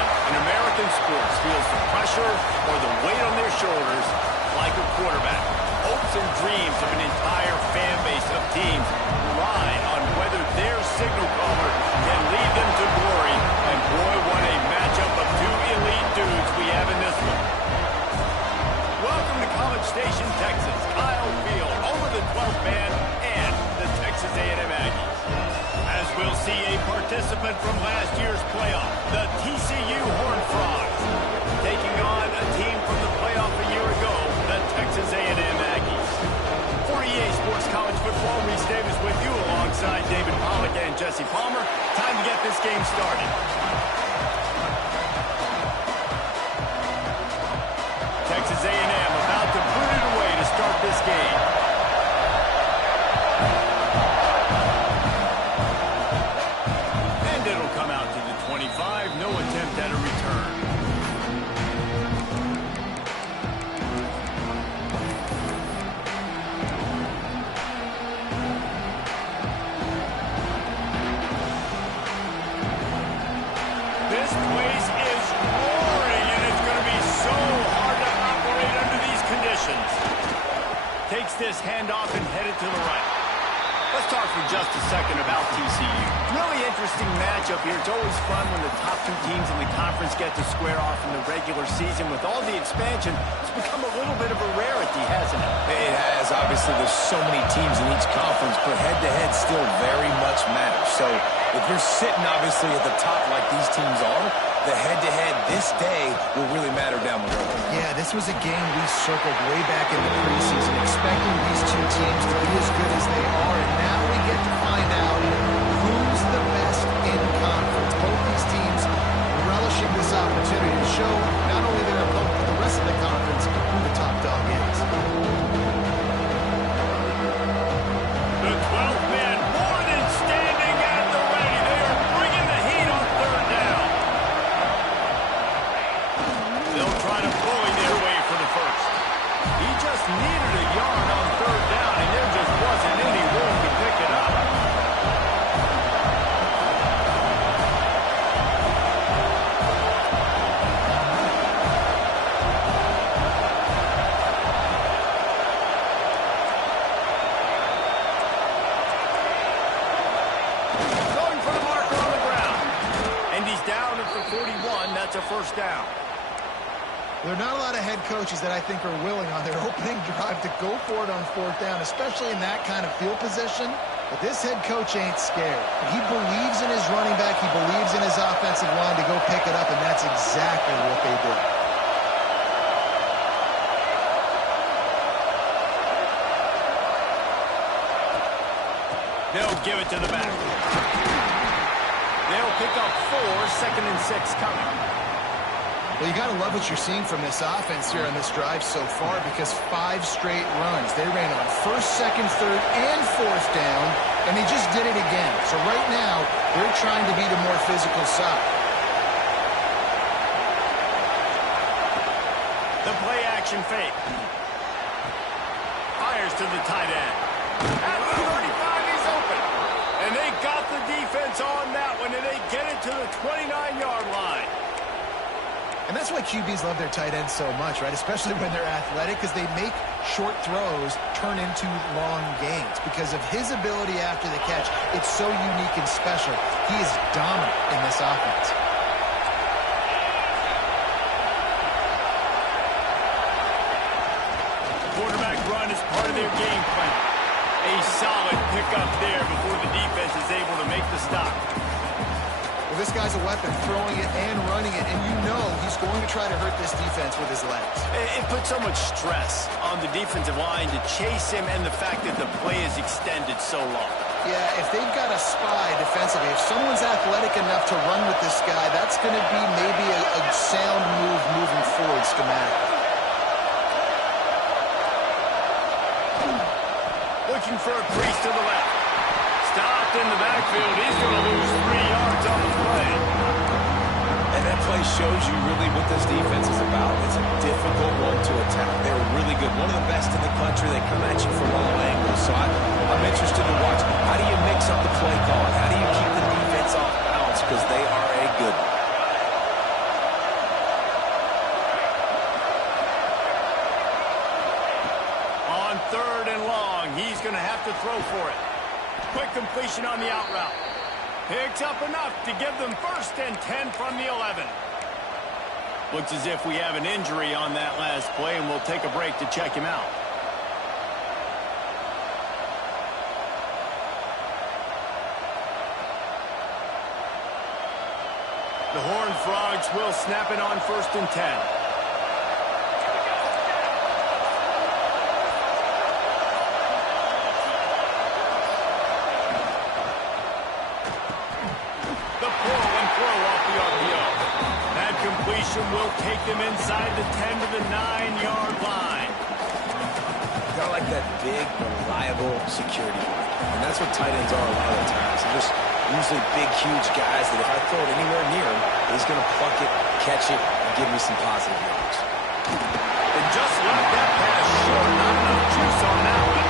position in American sports feels the pressure or the weight on their shoulders like a quarterback. Hopes and dreams of an entire fan base of teams rely on whether their signal caller can lead them to glory. And boy, what a matchup of two elite dudes we have in this one. Welcome to College Station, Texas. Kyle Field over the 12th man and the Texas A&M Aggies. As we'll see a participant from last year's playoff, the TCU Horned Frogs, taking on a team from the playoff a year ago, the Texas A&M Aggies. For EA Sports College Football, Reese Davis with you alongside David Pollack and Jesse Palmer. Time to get this game started. Texas A&M about to boot it away to start this game. And it'll come out to the 25. No attempt at a return. This place is roaring, and it's going to be so hard to operate under these conditions. Takes this handoff and headed to the right. Let's talk for just a second about TCU. Really interesting matchup here. It's always fun when the top two teams in the conference get to square off in the regular season. With all the expansion, it's become a little bit of a rarity, hasn't it? It has. Obviously, there's so many teams in each conference, but head-to-head still very much matters. So if you're sitting, obviously, at the top like these teams are, the head-to-head this day will really matter down the road. Yeah, this was a game we circled way back in the preseason, expecting these two teams to be as good as they are, and now we get to find out who's the best in conference. Both these teams relishing this opportunity to show not only their opponent, but the rest of the conference who the top dog is. The 12th man more than standing at the ready. They are bringing the heat on third down. They'll try to bully their way for the first. He just needed a yard on third down, and there just wasn't any room to pick it up. Going for the marker on the ground. And he's down at the 41. That's a first down. There are not a lot of head coaches that I think are willing on their opening drive to go for it on fourth down, especially in that kind of field position. But this head coach ain't scared. He believes in his running back. He believes in his offensive line to go pick it up, and that's exactly what they did. They'll give it to the back. They'll pick up 4, 2nd and 6 coming. Well, you got to love what you're seeing from this offense here on this drive so far, because 5 straight runs. They ran on 1st, 2nd, 3rd, and 4th down, and they just did it again. So right now, they're trying to be the more physical side. The play action fake. Fires to the tight end. At the 35, he's open. And they got the defense on that one, and they get it to the 29-yard line. And that's why QBs love their tight ends so much, right? Especially when they're athletic, because they make short throws turn into long gains. Because of his ability after the catch, it's so unique and special. He is dominant in this offense. Quarterback run is part of their game plan. A solid pickup there before the defense is able to make the stop. Well, this guy's a weapon, throwing it and running it, and you know he's going to try to hurt this defense with his legs. It puts so much stress on the defensive line to chase him, and the fact that the play is extended so long. Yeah, if they've got a spy defensively, if someone's athletic enough to run with this guy, that's going to be maybe a sound move moving forward schematically. Looking for a crease to the left. Stopped in the backfield. He's going to lose 3 yards on the play. And that play shows you really what this defense is about. It's a difficult one to attack. They're really good. One of the best in the country. They come at you from all angles. So I'm interested to watch. How do you mix up the play call? How do you keep the defense off balance? Because they are a good one. he's going to have to throw for it. Quick completion on the out route. Picks up enough to give them 1st and 10 from the 11. Looks as if we have an injury on that last play, and we'll take a break to check him out. The Horned Frogs will snap it on 1st and 10. Will take them inside the 10 to the 9-yard line. Got like that big, reliable security blanket. And that's what tight ends are a lot of the times. They're just usually big, huge guys that if I throw it anywhere near him, he's going to pluck it, catch it, and give me some positive yards. And just left that pass short. Not enough juice on that one.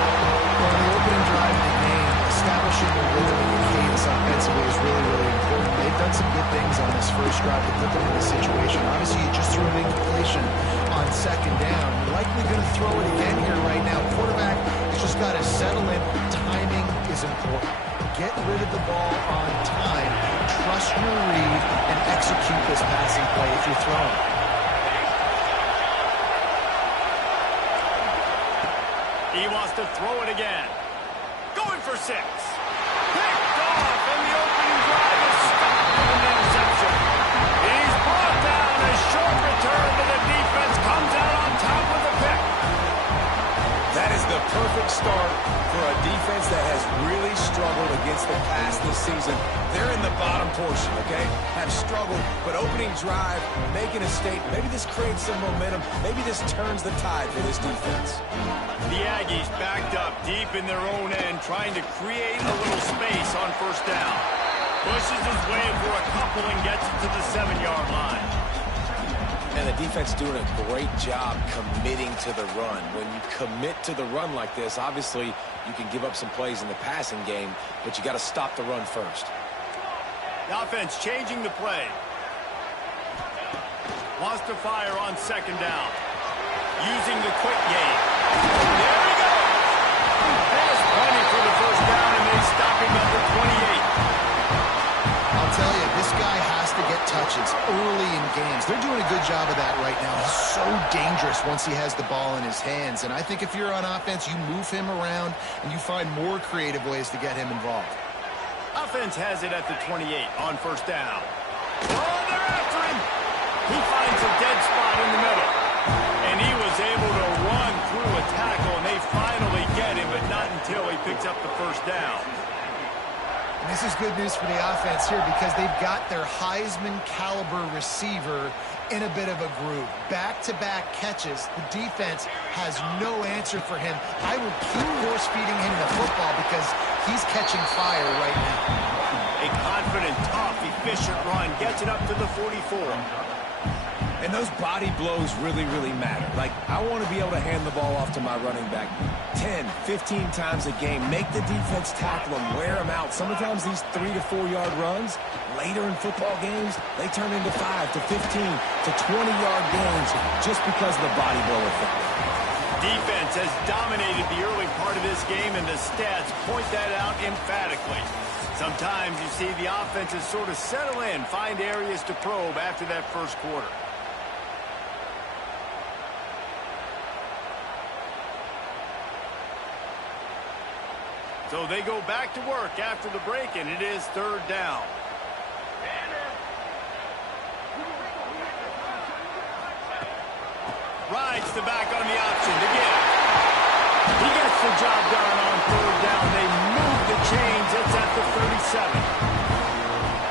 Well, the opening drive of the game, establishing the rhythm and the cadence offensively is really, really important. They've done some good things on this first drive to put them in this situation. Obviously, you just threw an incompletion on 2nd down. You're likely going to throw it again here right now. Quarterback has just got to settle in. Timing is important. Get rid of the ball on time. Trust your read and execute this passing play if you're throwing. He wants to throw it again. Going for 6. Picked off, and the opening drive is stopped with an interception. He's brought down. A short return to the defense. Comes out on top with a pick. That is the perfect start for a defense that has really struggled against the pass this season. They're in the bottom portion, okay? Have struggled, but opening drive, making a statement. Maybe this creates some momentum. Maybe this turns the tide for this defense. The Aggies backed up deep in their own end, trying to create a little space on 1st down. Pushes his way for a couple and gets it to the 7-yard line. And the defense doing a great job committing to the run. When you commit to the run like this, obviously you can give up some plays in the passing game, but you got to stop the run first. The offense changing the play. Wants to fire on 2nd down. Using the quick game. There he goes. There's plenty for the 1st down, and they stop him at the 28. I'll tell you, this guy has to get touches early in games. They're doing a good job of that right now. He's so dangerous once he has the ball in his hands. And I think if you're on offense, you move him around and you find more creative ways to get him involved. Offense has it at the 28 on 1st down. Oh, they're after him. He finds a dead spot in the middle. And he was able to run through a tackle, and they finally get him, but not until he picks up the 1st down. And this is good news for the offense here because they've got their Heisman-caliber receiver in a bit of a groove. Back-to-back catches. The defense has no answer for him. I would keep force-feeding him the football because he's catching fire right now. A confident, tough, efficient run gets it up to the 44. And those body blows really, really matter. Like, I want to be able to hand the ball off to my running back 10, 15 times a game. Make the defense tackle him, wear him out. Sometimes these 3 to 4 yard runs, later in football games, they turn into 5 to 15 to 20-yard gains just because of the body blow effect. Defense has dominated the early part of this game, and the stats point that out emphatically. Sometimes you see the offenses sort of settle in, find areas to probe after that 1st quarter. So they go back to work after the break, and it is 3rd down. Rides the back on the option again. He gets the job done on 3rd down. They move the chains. It's at the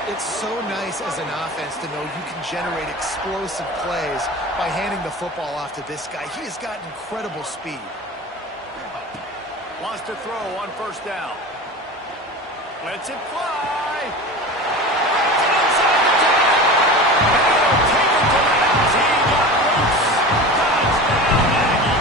37. It's so nice as an offense to know you can generate explosive plays by handing the football off to this guy. He has got incredible speed. Wants to throw on 1st down. Lets it fly. It's inside the 10. And he'll take it to the house. He got loose. Touchdown, Aggie.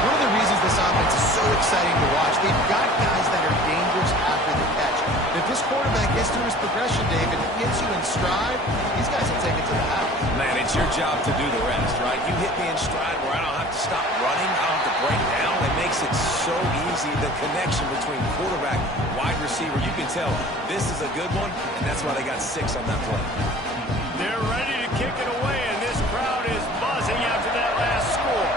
One of the reasons this offense is so exciting to watch, they've got guys that are dangerous after the catch. And if this quarterback gets to his progression, David, gets you in stride, these guys will take it to the house. Man, it's your job to do the rest, right? You hit me in stride where I don't have to stop running. I don't have to break down. It makes it so easy. The connection between quarterback, wide receiver, you can tell this is a good one, and that's why they got 6 on that play. They're ready to kick it away, and this crowd is buzzing after that last score.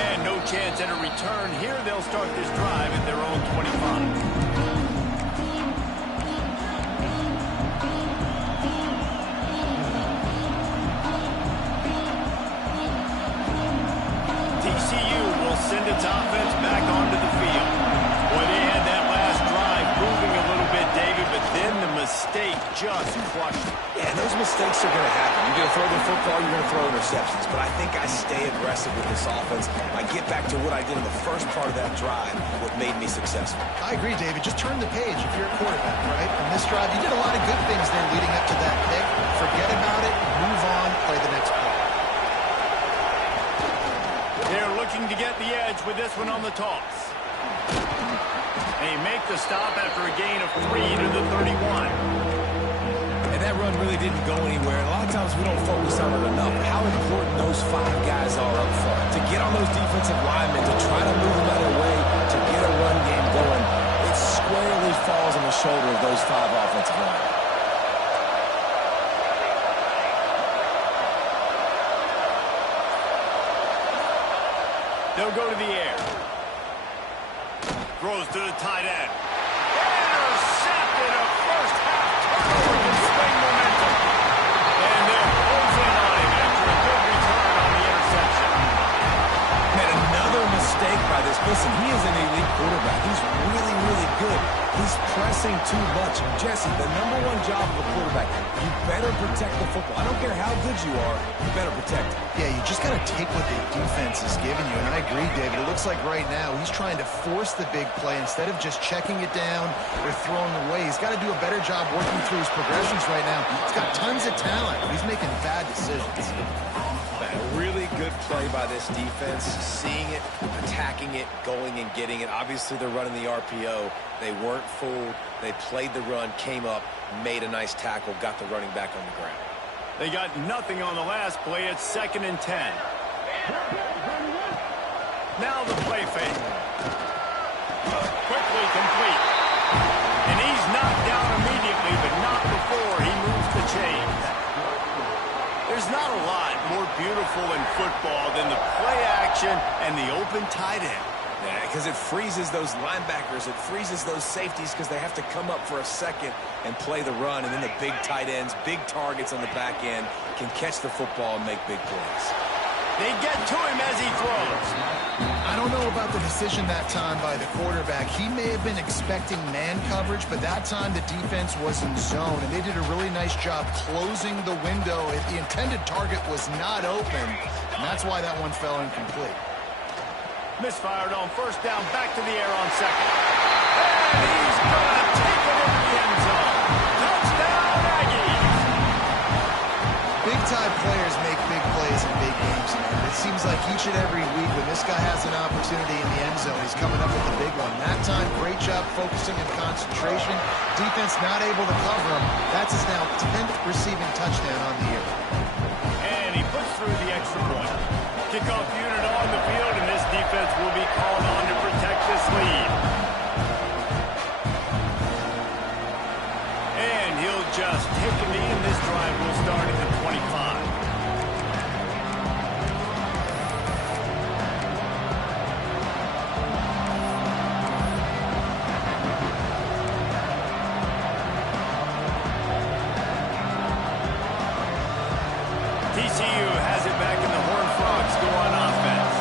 And no chance at a return. Here they'll start this drive at their own 25. TCU will send its offense back onto the field. Boy, they had that last drive moving a little bit, David, but then the mistake just crushed it. Yeah, and those mistakes are going to happen. You're going to throw the football, you're going to throw interceptions. But I think I stay aggressive with this offense. I get back to what I did in the first part of that drive, what made me successful. I agree, David. Just turn the page if you're a quarterback, right? On this drive, you did a lot of good things there leading up to that pick. Forget about it, move on, play the next play. They're looking to get the edge with this one on the toss. They make the stop after a gain of 3 to the 31. And that run really didn't go anywhere. A lot of times we don't focus on it enough. How important those 5 guys are up front. To get on those defensive linemen, to try to move them out of their way, to get a run game going, it squarely falls on the shoulder of those 5 offensive linemen. They'll go to the air. Throws to the tight end. Intercepted, a first half turnover can swing momentum. And they'll close in on him after a good return on the interception. Man, another mistake by this. Listen, he is an elite quarterback. He's really, really good. He's pressing too much. Jesse, the #1 job of a quarterback, you better protect the football. I don't care how good you are, you better protect it. Yeah, you just got to take what the defense is giving you. And I agree, David. It looks like right now he's trying to force the big play instead of just checking it down or throwing away. He's got to do a better job working through his progressions right now. He's got tons of talent. He's making bad decisions. A really good play by this defense, seeing it, attacking it, going and getting it. Obviously, they're running the RPO. They weren't fooled. They played the run, came up, made a nice tackle, got the running back on the ground. They got nothing on the last play. It's 2nd and 10. Now the play fake. Quickly complete. And he's knocked down immediately, but not before he moves the chains. There's not a lot more beautiful in football than the play action and the open tight end. Yeah, because it freezes those linebackers. It freezes those safeties because they have to come up for a second and play the run. And then the big tight ends, big targets on the back end can catch the football and make big plays. They get to him as he throws. I don't know about the decision that time by the quarterback. He may have been expecting man coverage, but that time the defense was in zone, and they did a really nice job closing the window. The intended target was not open, and that's why that one fell incomplete. Misfired on first down, back to the air on 2nd. And he's going to take it into the end zone. Touchdown, Aggies! Big-time players make big plays in big games, and it seems like each and every week when this guy has an opportunity in the end zone, he's coming up with the big one. That time, great job focusing and concentration. Defense not able to cover him. That's his now 10th receiving touchdown on the year. And he puts through the extra point. Kickoff unit on the field, and this defense will be called on to protect this lead. And he'll just take a knee, and this drive will start at the 25. TCU has it back in the Horned Frogs go on offense.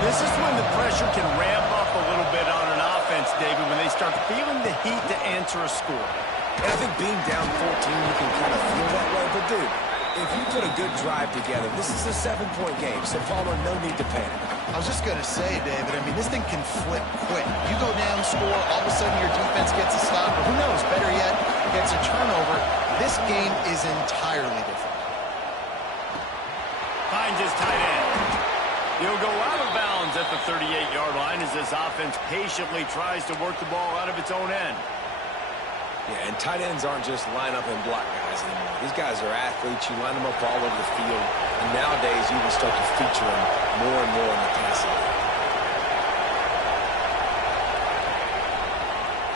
This is when the pressure can ramp up a little bit on an offense, David, when they start feeling the heat to answer a score. And I think being down 14, you can kind of feel that way. But, dude, if you put a good drive together, this is a 7-point game. So, Palmer, no need to panic. I was just going to say, David, I mean, this thing can flip quick. You go down, score, all of a sudden your defense gets a stop, or who knows, better yet, gets a turnover. This game is entirely different. Finds his tight end. He'll go out of bounds at the 38-yard line as this offense patiently tries to work the ball out of its own end. Yeah, and tight ends aren't just line up and block guys anymore. These guys are athletes. You line them up all over the field. And nowadays, you even start to feature them more and more in the passing game.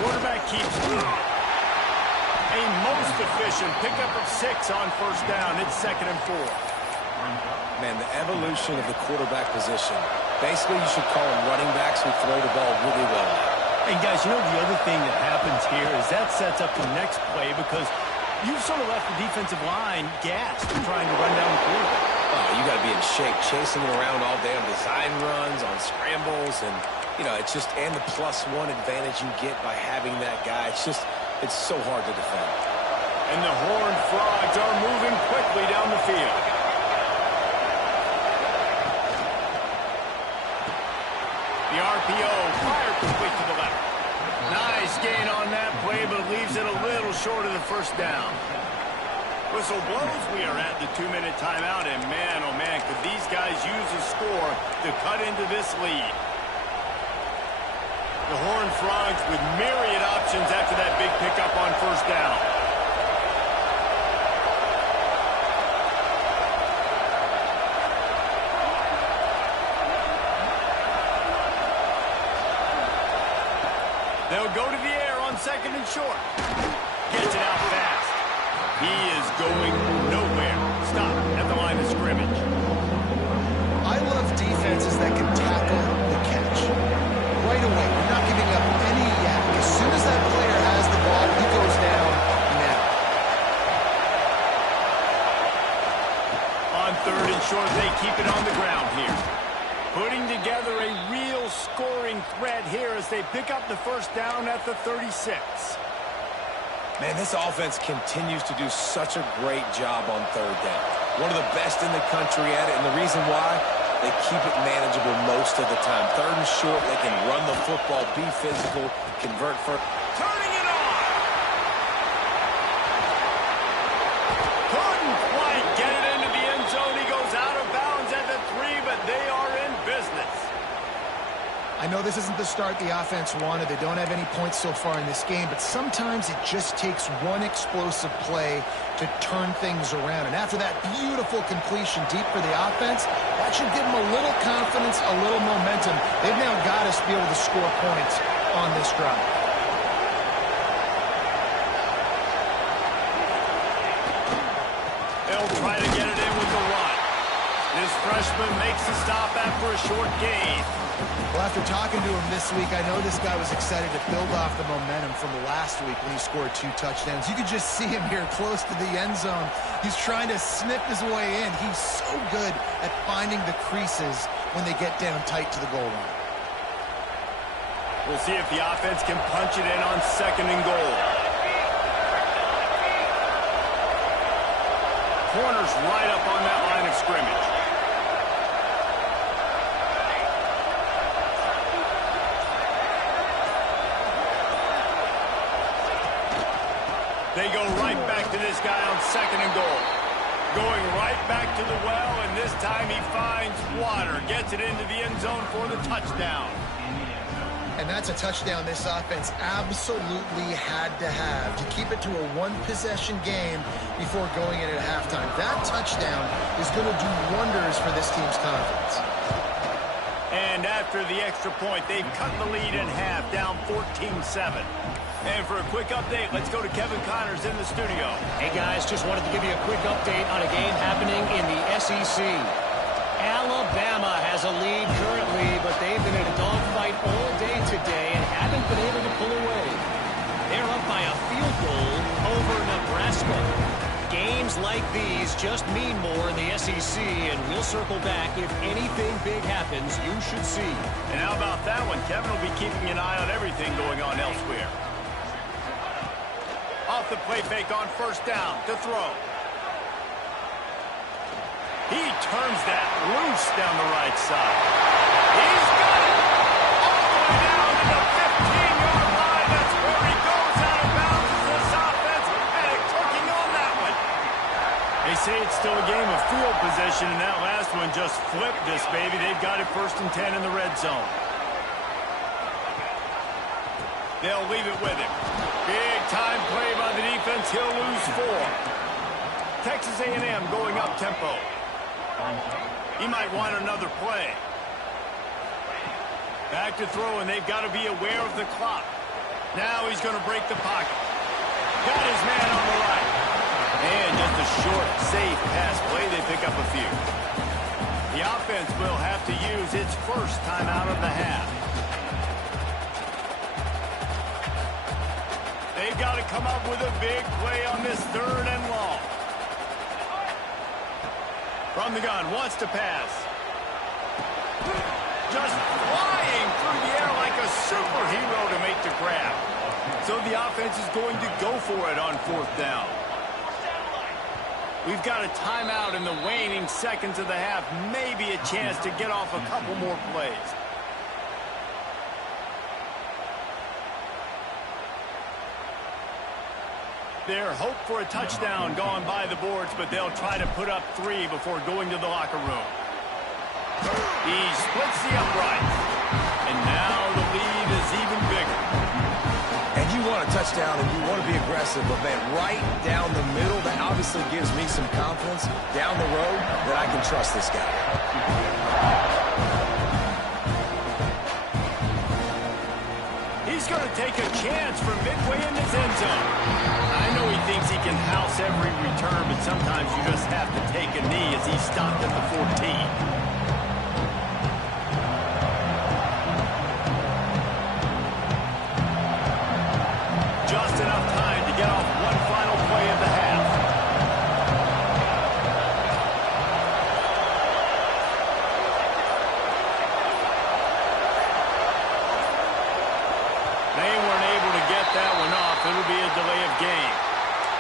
Quarterback keeps a most efficient pickup of 6 on first down. It's 2nd and 4. Man, the evolution of the quarterback position. Basically, you should call them running backs who throw the ball really well. And guys, you know the other thing that happens here is that sets up the next play because you've sort of left the defensive line gassed trying to run down the quarterback. Oh, you got to be in shape, chasing it around all day on design runs, on scrambles, and, you know, it's just, and the +1 advantage you get by having that guy. It's so hard to defend. And the Horned Frogs are moving quickly down the field. The RPO fired complete to the left. Nice gain on that play, but leaves it a little short of the first down. Whistle blows. We are at the 2-minute timeout, and man, oh man, could these guys use a score to cut into this lead. The Horned Frogs with myriad options after that big pickup on first down. They'll go to the air on 2nd and short. Gets it out fast. He is going nowhere. Stop at the line of scrimmage. I love defenses that can tackle the catch. Right away, you're not giving up any yak. As soon as that player has the ball, he goes down now. On 3rd and short, they keep it on the ground here. Putting together a real scoring threat here as they pick up the first down at the 36. Man, this offense continues to do such a great job on 3rd down. One of the best in the country at it, and the reason why, they keep it manageable most of the time. 3rd and short, they can run the football, be physical, convert for... Turning it on! Couldn't quite get it into the end zone. He goes out of bounds at the 3, but they are in business. I know this isn't the start the offense wanted. They don't have any points so far in this game, but sometimes it just takes one explosive play to turn things around. And after that beautiful completion deep for the offense, that should give them a little confidence, a little momentum. They've now got to be able to score points on this drive. They'll try to get it in with the run. This freshman makes the stop after a short gain. Well, after talking to him this week, I know this guy was excited to build off the momentum from the last week when he scored 2 touchdowns. You could just see him here close to the end zone. He's trying to snip his way in. He's so good at finding the creases when they get down tight to the goal line. We'll see if the offense can punch it in on 2nd and goal. Corners right up on that line of scrimmage. They go right back to this guy on 2nd and goal. Going right back to the well, and this time he finds water. Gets it into the end zone for the touchdown. And that's a touchdown this offense absolutely had to have to keep it to a 1-possession game before going in at halftime. That touchdown is going to do wonders for this team's confidence. And after the extra point, they've cut the lead in half, down 14-7. And for a quick update, let's go to Kevin Connors in the studio. Hey, guys, just wanted to give you a quick update on a game happening in the SEC. Alabama has a lead currently, but they've been in a dogfight all day today and haven't been able to pull away. They're up by a field goal over Nebraska. Games like these just mean more in the SEC, and we'll circle back. If anything big happens, you should see. And how about that one? Kevin will be keeping an eye on everything going on elsewhere. Off the play fake on first down to throw. He turns that loose down the right side. He's got it! All the way down to the 15-yard line. That's where he goes out of bounds as this offense panic clicking on that one. They say it's still a game of field position, and that last one just flipped this baby. They've got it 1st and 10 in the red zone. They'll leave it with him. Big time play he'll lose 4. Texas A&M going up tempo. He might want another play. Back to throw, and they've got to be aware of the clock. Now he's going to break the pocket. Got his man on the right. And just a short, safe pass play. They pick up a few. The offense will have to use its first timeout of the half. They've got to come up with a big play on this 3rd and long. From the gun, wants to pass. Just flying through the air like a superhero to make the grab. So the offense is going to go for it on 4th down. We've got a timeout in the waning seconds of the half. Maybe a chance to get off a couple more plays. Their hope for a touchdown gone by the boards, but they'll try to put up 3 before going to the locker room. He splits the upright. And now the lead is even bigger. And you want a touchdown and you want to be aggressive, but man, right down the middle, that obviously gives me some confidence down the road that I can trust this guy. He's going to take a chance from midway in his end zone. I know he thinks he can house every return, but sometimes you just have to take a knee as he stopped at the 14. Just enough time to get off one final play of the half. They weren't able to get that one off. It'll be a delay of game.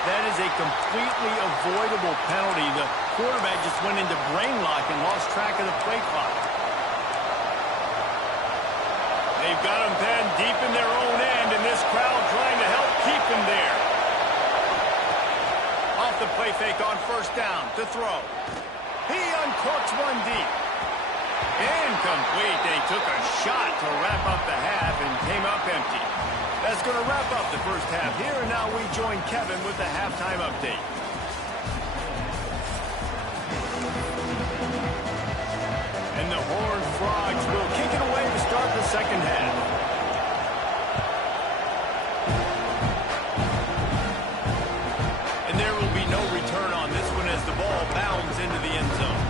That is a completely avoidable penalty. The quarterback just went into brain lock and lost track of the play clock. They've got him then deep in their own end, and this crowd trying to help keep him there. Off the play fake on 1st down to throw. He uncorks one deep. Incomplete. They took a shot to wrap up the half and came up empty. That's going to wrap up the first half here, and now we join Kevin with the halftime update. And the Horned Frogs will kick it away to start the second half. And there will be no return on this one as the ball bounds into the end zone.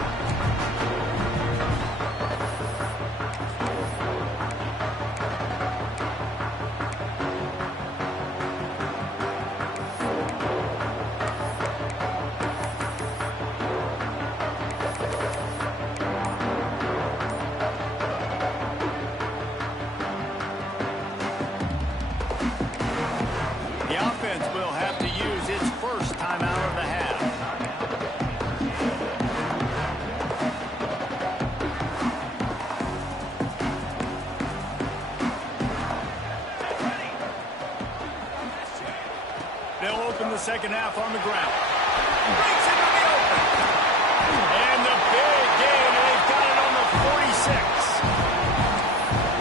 The offense will have to use its first timeout of the half. They'll open the second half on the ground. Breaks into the open. And the big gain, and they've got it on the 46.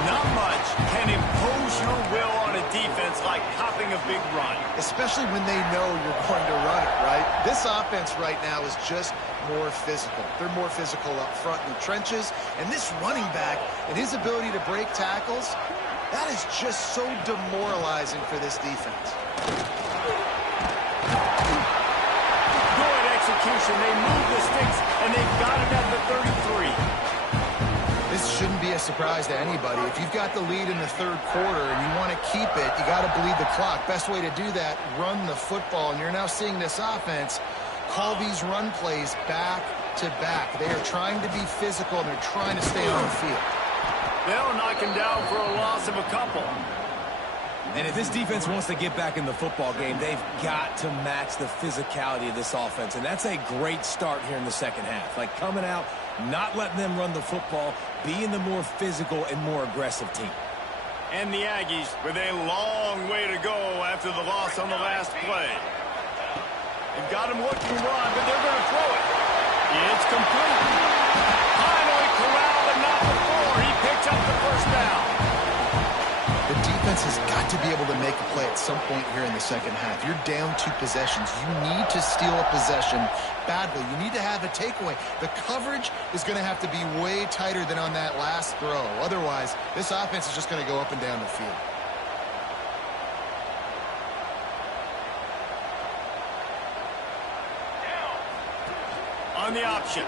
Not much can impose your will on a defense like hopping a big run. Especially when they know you're going to run it, right? This offense right now is just more physical. They're more physical up front in the trenches. And this running back and his ability to break tackles, that is just so demoralizing for this defense. Good execution. They move the sticks, and they've got it at the 33. This shouldn't be a surprise to anybody. If you've got the lead in the 3rd quarter and you want to keep it, you got to bleed the clock. Best way to do that, run the football. And you're now seeing this offense call these run plays back to back. They are trying to be physical, and they're trying to stay on the field. They'll knock him down for a loss of a couple. And if this defense wants to get back in the football game, they've got to match the physicality of this offense. And that's a great start here in the second half. Like coming out, not letting them run the football, being the more physical and more aggressive team. And the Aggies with a long way to go after the loss on the last play. They've got him looking run, but they're going to throw it. It's complete. Finally corralled and not before. He picks up the first down. The offense has got to be able to make a play at some point here in the second half. You're down 2 possessions. You need to steal a possession badly. You need to have a takeaway. The coverage is going to have to be way tighter than on that last throw. Otherwise, this offense is just going to go up and down the field. On the option.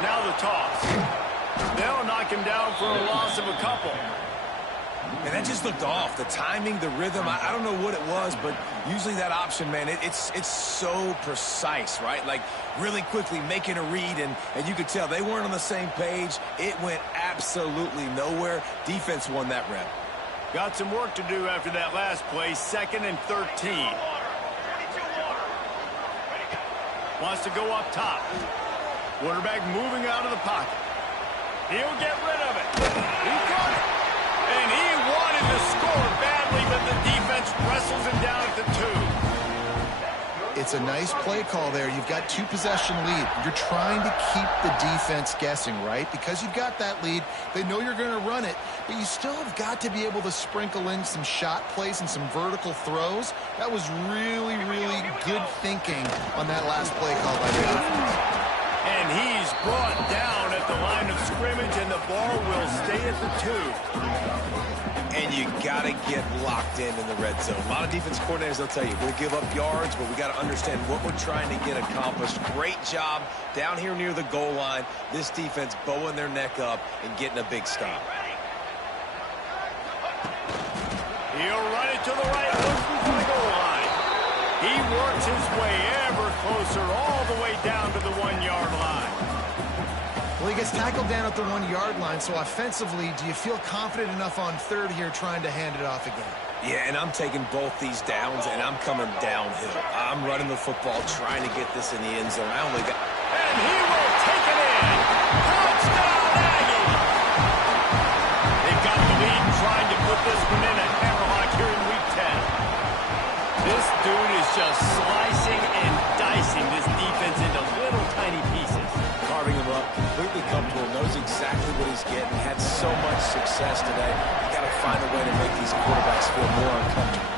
Now the toss. They'll knock him down for a loss of a couple. And that just looked off. The timing, the rhythm, I don't know what it was, but usually that option, man, it's so precise, right? Like really quickly making a read, and you could tell they weren't on the same page. It went absolutely nowhere. Defense won that rep. Got some work to do after that last play, 2nd and 13. Wants to go up top. Quarterback moving out of the pocket. He'll get rid of it. He got it. And he wanted to score badly, but the defense wrestles him down at the 2. It's a nice play call there. You've got 2-possession lead. You're trying to keep the defense guessing, right? Because you've got that lead, they know you're going to run it, but you still have got to be able to sprinkle in some shot plays and some vertical throws. That was really, really good thinking on that last play call by the offense. And he's brought down at the line of scrimmage, and the ball will stay at the 2. And you got to get locked in the red zone. A lot of defense coordinators, they'll tell you, we'll give up yards, but we got to understand what we're trying to get accomplished. Great job down here near the goal line. This defense bowing their neck up and getting a big stop. He'll run it to the right, looking for the goal line. He works his way ever closer all the way down to the 1-yard line. Well, he gets tackled down at the 1-yard line, so offensively, do you feel confident enough on 3rd here trying to hand it off again? Yeah, and I'm taking both these downs, and I'm coming downhill. I'm running the football, trying to get this in the end zone. I only got... And he will take it in. Touchdown, Aggie! They've got the lead and trying to put this one in a hammerlock here in Week 10. This dude is just slicing and dicing this defense into little tiny pieces. Carving him up, completely comfortable, knows exactly what he's getting, had so much success today. You got to find a way to make these quarterbacks feel more uncomfortable.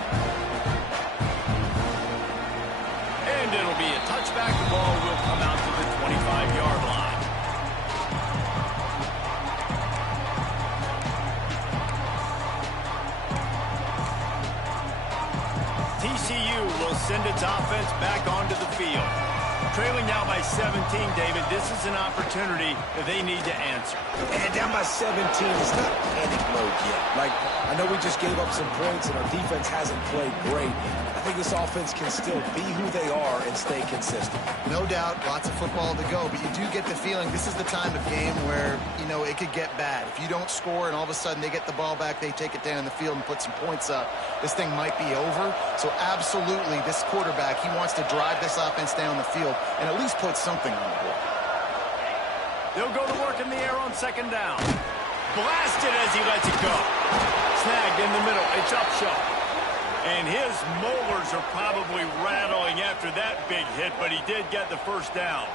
And it'll be a touchback. The ball will come out to the 25-yard line. TCU will send its offense back onto the field. Trailing now by 17, David, this is an opportunity that they need to answer. And down by 17, it's not panic mode yet. Like, I know we just gave up some points and our defense hasn't played great. I think this offense can still be who they are and stay consistent. No doubt, lots of football to go, but you do get the feeling this is the time of game where, you know, it could get bad. If you don't score and all of a sudden they get the ball back, they take it down the field and put some points up, this thing might be over. So absolutely, this quarterback, he wants to drive this offense down the field and at least put something on the board. They'll go to work in the air on 2nd down. Blasted as he lets it go. Snagged in the middle. It's Upshaw. And his molars are probably rattling after that big hit, but he did get the 1st down.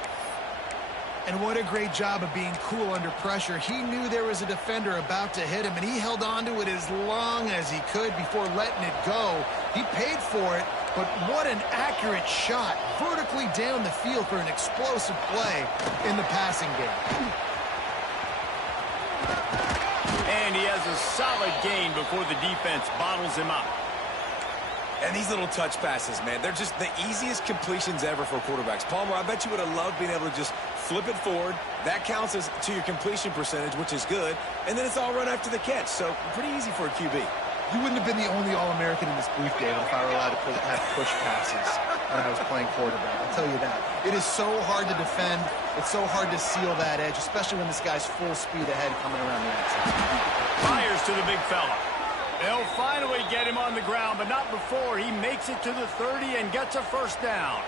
And what a great job of being cool under pressure. He knew there was a defender about to hit him, and he held on to it as long as he could before letting it go. He paid for it, but what an accurate shot vertically down the field for an explosive play in the passing game. And he has a solid gain before the defense bottles him up. And these little touch passes, man, they're just the easiest completions ever for quarterbacks. Palmer, I bet you would have loved being able to just flip it forward. That counts as to your completion percentage, which is good. And then it's all run after the catch. So pretty easy for a QB. You wouldn't have been the only All-American in this booth, David, if I were allowed to have push passes when I was playing quarterback. I'll tell you that. It is so hard to defend. It's so hard to seal that edge, especially when this guy's full speed ahead coming around the outside. Fires to the big fella. They'll finally get him on the ground, but not before he makes it to the 30 and gets a 1st down.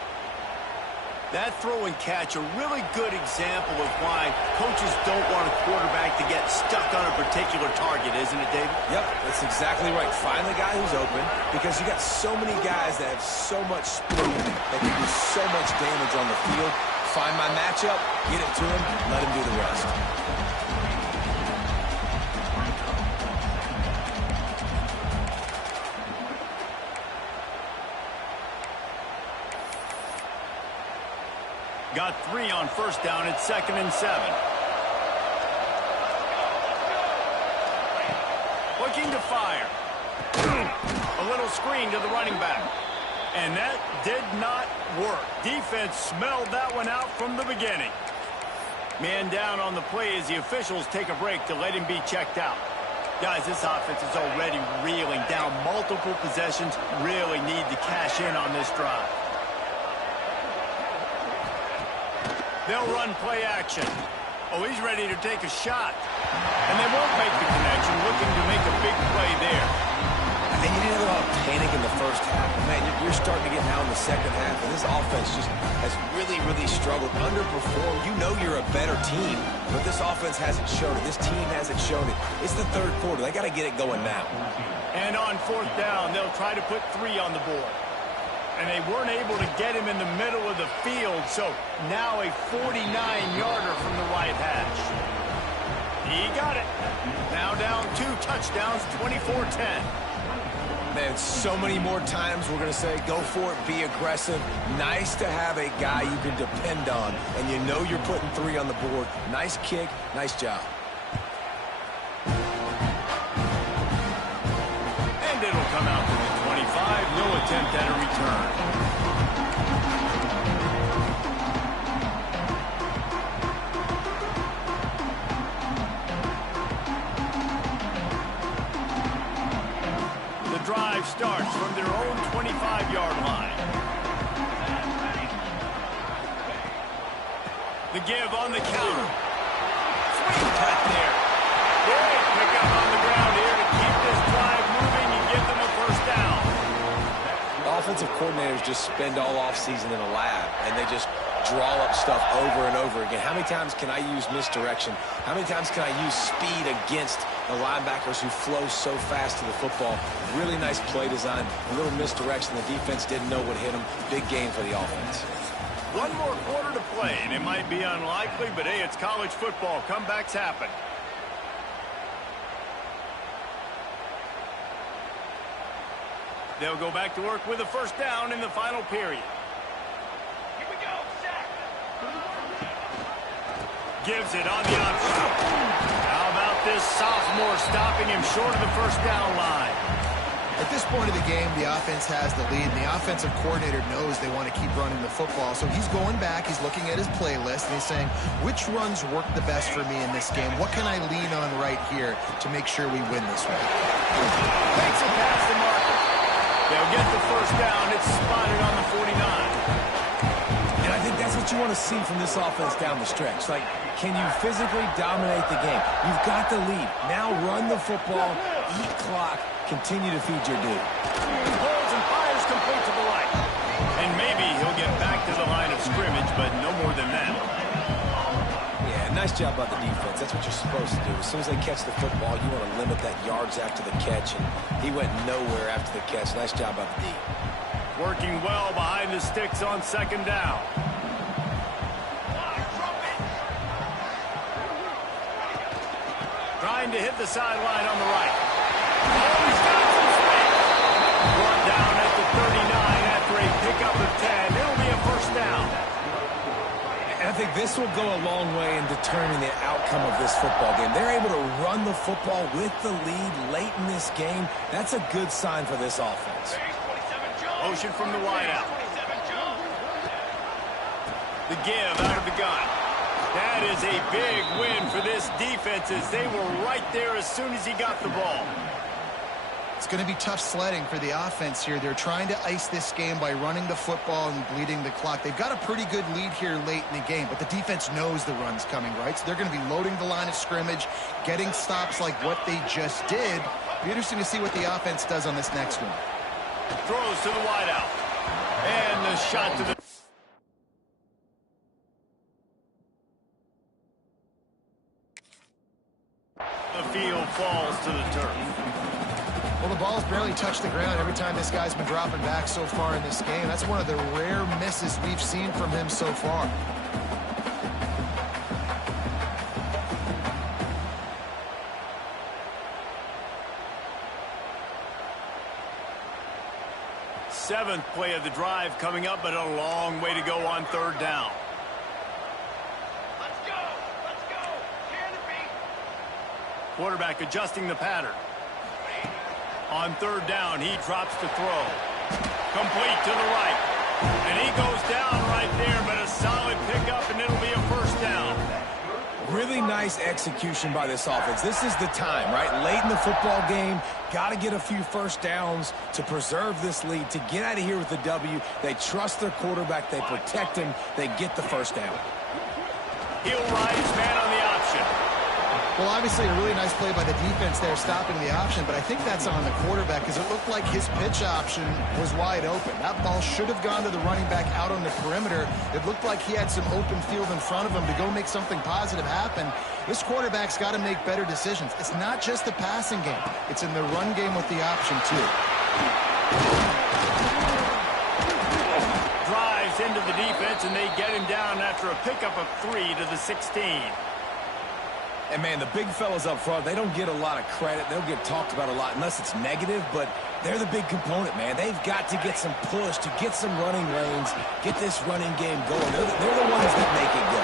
That throw and catch, a really good example of why coaches don't want a quarterback to get stuck on a particular target, isn't it, David? Yep, that's exactly right. Find the guy who's open, because you got so many guys that have so much speed that can do so much damage on the field. Find my matchup, get it to him, let him do the rest. Got 3 on first down at 2nd and 7. Looking to fire. A little screen to the running back. And that did not work. Defense smelled that one out from the beginning. Man down on the play as the officials take a break to let him be checked out. Guys, this offense is already reeling down multiple possessions. Really need to cash in on this drive. They'll run play action. Oh, he's ready to take a shot. And they won't make the connection, looking to make a big play there. And you didn't have a lot of panic in the first half. But man, you're starting to get now in the second half, and this offense just has really, really struggled, underperformed. You know you're a better team, but this offense hasn't shown it. This team hasn't shown it. It's the third quarter. They got to get it going now. And on 4th down, they'll try to put 3 on the board. And they weren't able to get him in the middle of the field, so now a 49-yarder from the right hash. He got it. Now down 2 touchdowns, 24-10. Man, so many more times we're going to say, go for it, be aggressive. Nice to have a guy you can depend on, and you know you're putting 3 on the board. Nice kick, nice job. And it'll come out to the 25, no attempt at a return. Drive starts from their own 25-yard line. The give on the counter. Sweet cut there. Great pickup on the ground here to keep this drive moving and give them a first down. Offensive coordinators just spend all offseason in a lab, and they just draw up stuff over and over again. How many times can I use misdirection? How many times can I use speed against the linebackers who flow so fast to the football? Really nice play design, a little misdirection. The defense didn't know what hit them. Big game for the offense. 1 more quarter to play, and it might be unlikely, but hey, it's college football. Comebacks happen. They'll go back to work with a first down in the final period. Gives it on the option. How about this sophomore stopping him short of the first down line? At this point of the game, the offense has the lead, and the offensive coordinator knows they want to keep running the football. So he's going back, he's looking at his playlist, and he's saying, which runs work the best for me in this game? What can I lean on right here to make sure we win this one? Takes it past the marker. They'll get the first down. It's spotted on the 49. And I think that's what you want to see from this offense down the stretch. Like, can you physically dominate the game? You've got the lead. Now run the football, eat clock, continue to feed your dude. Holds and fires complete to the right. And maybe he'll get back to the line of scrimmage, but no more than that. Yeah, nice job by the defense. That's what you're supposed to do. As soon as they catch the football, you want to limit that yards after the catch, and he went nowhere after the catch. Nice job by the D. Working well behind the sticks on 2nd down. Trying to hit the sideline on the right. Oh, he's got some space. Brought down at the 39 after a pickup of 10. It'll be a first down. And I think this will go a long way in determining the outcome of this football game. They're able to run the football with the lead late in this game. That's a good sign for this offense. Motion from the wideout. The give out of the gun. That is a big win for this defense as they were right there as soon as he got the ball. It's going to be tough sledding for the offense here. They're trying to ice this game by running the football and bleeding the clock. They've got a pretty good lead here late in the game, but the defense knows the run's coming, right? So they're going to be loading the line of scrimmage, getting stops like what they just did. It'll be interesting to see what the offense does on this next one. Throws to the wideout. And the shot to the... The field falls to the turf. Well, the ball's barely touched the ground every time this guy's been dropping back so far in this game. That's one of the rare misses we've seen from him so far. Seventh play of the drive coming up, but a long way to go on 3rd down. Quarterback adjusting the pattern. On third down, he drops to throw. Complete to the right. And he goes down right there, but a solid pickup, and it'll be a first down. Really nice execution by this offense. This is the time, right? Late in the football game, got to get a few first downs to preserve this lead, to get out of here with the W. They trust their quarterback. They protect him. They get the first down. He'll rise man on the option. Well, obviously a really nice play by the defense there, stopping the option, but I think that's on the quarterback because it looked like his pitch option was wide open. That ball should have gone to the running back out on the perimeter. It looked like he had some open field in front of him to go make something positive happen. This quarterback's got to make better decisions. It's not just the passing game. It's in the run game with the option, too. Drives into the defense, and they get him down after a pickup of 3 to the 16. And, man, the big fellas up front, they don't get a lot of credit. They'll get talked about a lot unless it's negative, but they're the big component, man. They've got to get some push, to get some running lanes, get this running game going. They're the ones that make it go.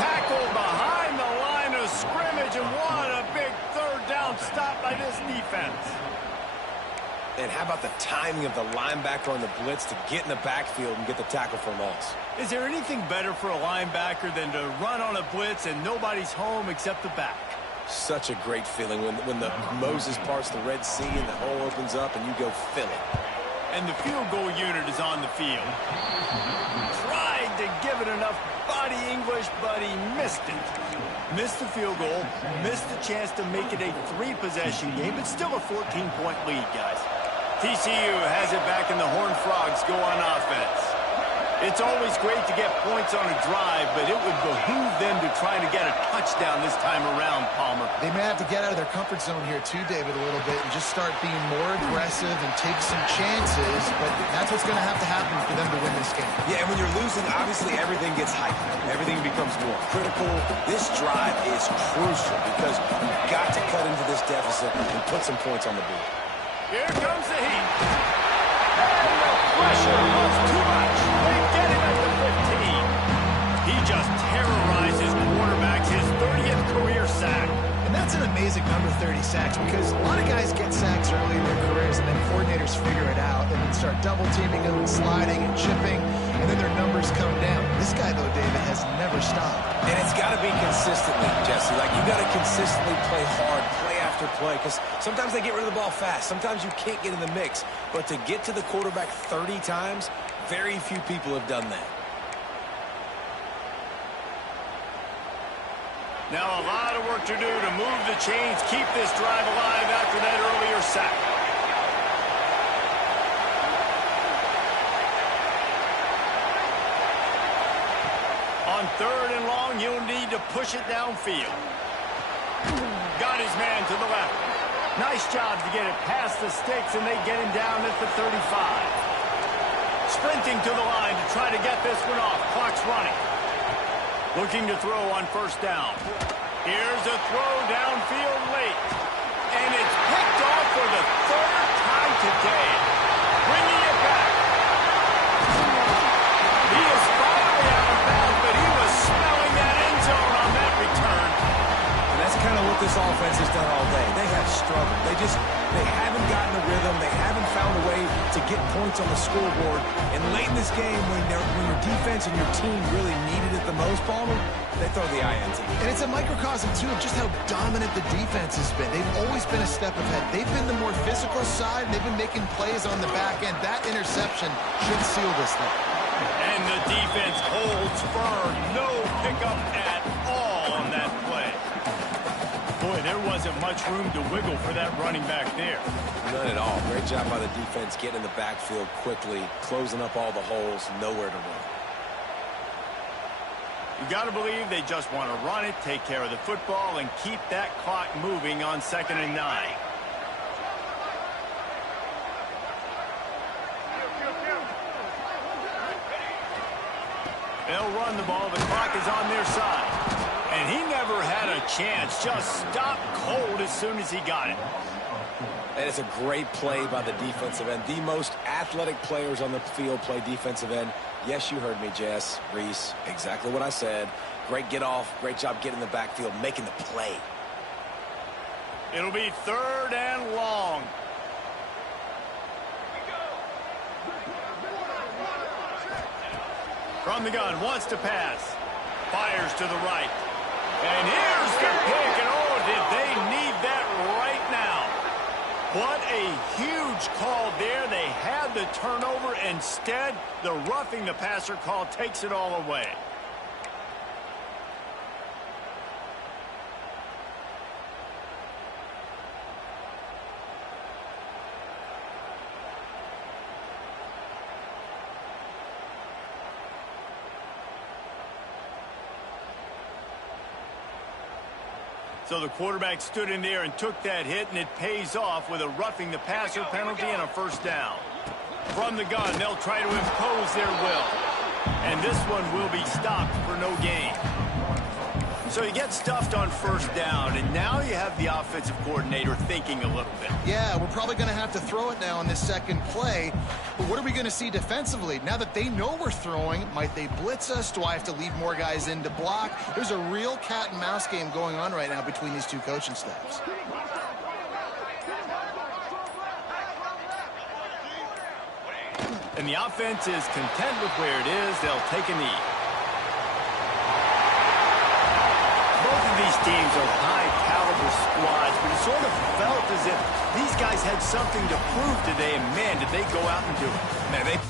Tackle behind the line of scrimmage, and what a big third down stop by this defense. And how about the timing of the linebacker on the blitz to get in the backfield and get the tackle for loss? Is there anything better for a linebacker than to run on a blitz and nobody's home except the back? Such a great feeling when the Moses parts the Red Sea and the hole opens up and you go fill it. And the field goal unit is on the field. Tried to give it enough body English, but he missed it. Missed the field goal, missed the chance to make it a 3-possession game, but still a 14-point lead, guys. TCU has it back, and the Horned Frogs go on offense. It's always great to get points on a drive, but it would behoove them to try to get a touchdown this time around, Palmer. They may have to get out of their comfort zone here too, David, a little bit and just start being more aggressive and take some chances, but that's what's going to have to happen for them to win this game. Yeah, and when you're losing, obviously everything gets hyped. Everything becomes more critical. This drive is crucial because you've got to cut into this deficit and put some points on the board. Here comes the heat. And the pressure was too much. They get him at the 15. He just terrorizes quarterbacks, his 30th career sack. And that's an amazing number, 30 sacks, because a lot of guys get sacks early in their careers and then coordinators figure it out and then start double teaming them and sliding and chipping, and then their numbers come down. This guy, though, David, has never stopped. And it's got to be consistently, Jesse. Like, you got to consistently play hard, play after play, because sometimes they get rid of the ball fast. Sometimes you can't get in the mix. But to get to the quarterback 30 times, very few people have done that. Now a lot of work to do to move the chains, keep this drive alive after that earlier sack. On third and long, you'll need to push it downfield. Got his man to the left. Nice job to get it past the sticks, and they get him down at the 35. Sprinting to the line to try to get this one off. Clock's running. Looking to throw on first down. Here's a throw downfield late. And it's picked off for the third time today. Bringing it back. He is finally out of bounds, but he was smelling that end zone on that return. And that's kind of what this offense has done all day. They have struggled. They haven't gotten a rhythm. They haven't found a way to get points on the scoreboard. And late in this game, when your defense and your team really needed it the most, Palmer, they throw the INT. And it's a microcosm, too, of just how dominant the defense has been. They've always been a step ahead. They've been the more physical side, and they've been making plays on the back end. That interception should seal this thing. And the defense holds firm. No pickup at all on that play. Boy, there wasn't much room to wiggle for that running back there. None at all. Great job by the defense getting in the backfield quickly, closing up all the holes, nowhere to run. You got to believe they just want to run it, take care of the football, and keep that clock moving on 2nd and 9. They'll run the ball. The clock is on their side. And he never had a chance. Just stopped cold as soon as he got it. And it's a great play by the defensive end. The most athletic players on the field play defensive end. Yes, you heard me, Jess, Reese. Exactly what I said. Great get off. Great job getting in the backfield, making the play. It'll be 3rd and long. From the gun, wants to pass. Fires to the right. And here's the pick. And oh, did they need that right now. What a huge call there. They had the turnover. Instead, the roughing the passer call takes it all away. So the quarterback stood in there and took that hit, and it pays off with a roughing the passer penalty and a 1st down. From the gun, they'll try to impose their will. And this one will be stopped for no gain. So you get stuffed on 1st down, and now you have the offensive coordinator thinking a little bit. Yeah, we're probably going to have to throw it now in this 2nd play. But what are we going to see defensively? Now that they know we're throwing, might they blitz us? Do I have to leave more guys in to block? There's a real cat and mouse game going on right now between these two coaching staffs. And the offense is content with where it is. They'll take a knee. Both of these teams are high-caliber squads, but it sort of felt as if these guys had something to prove today, and man, did they go out and do it. Man, they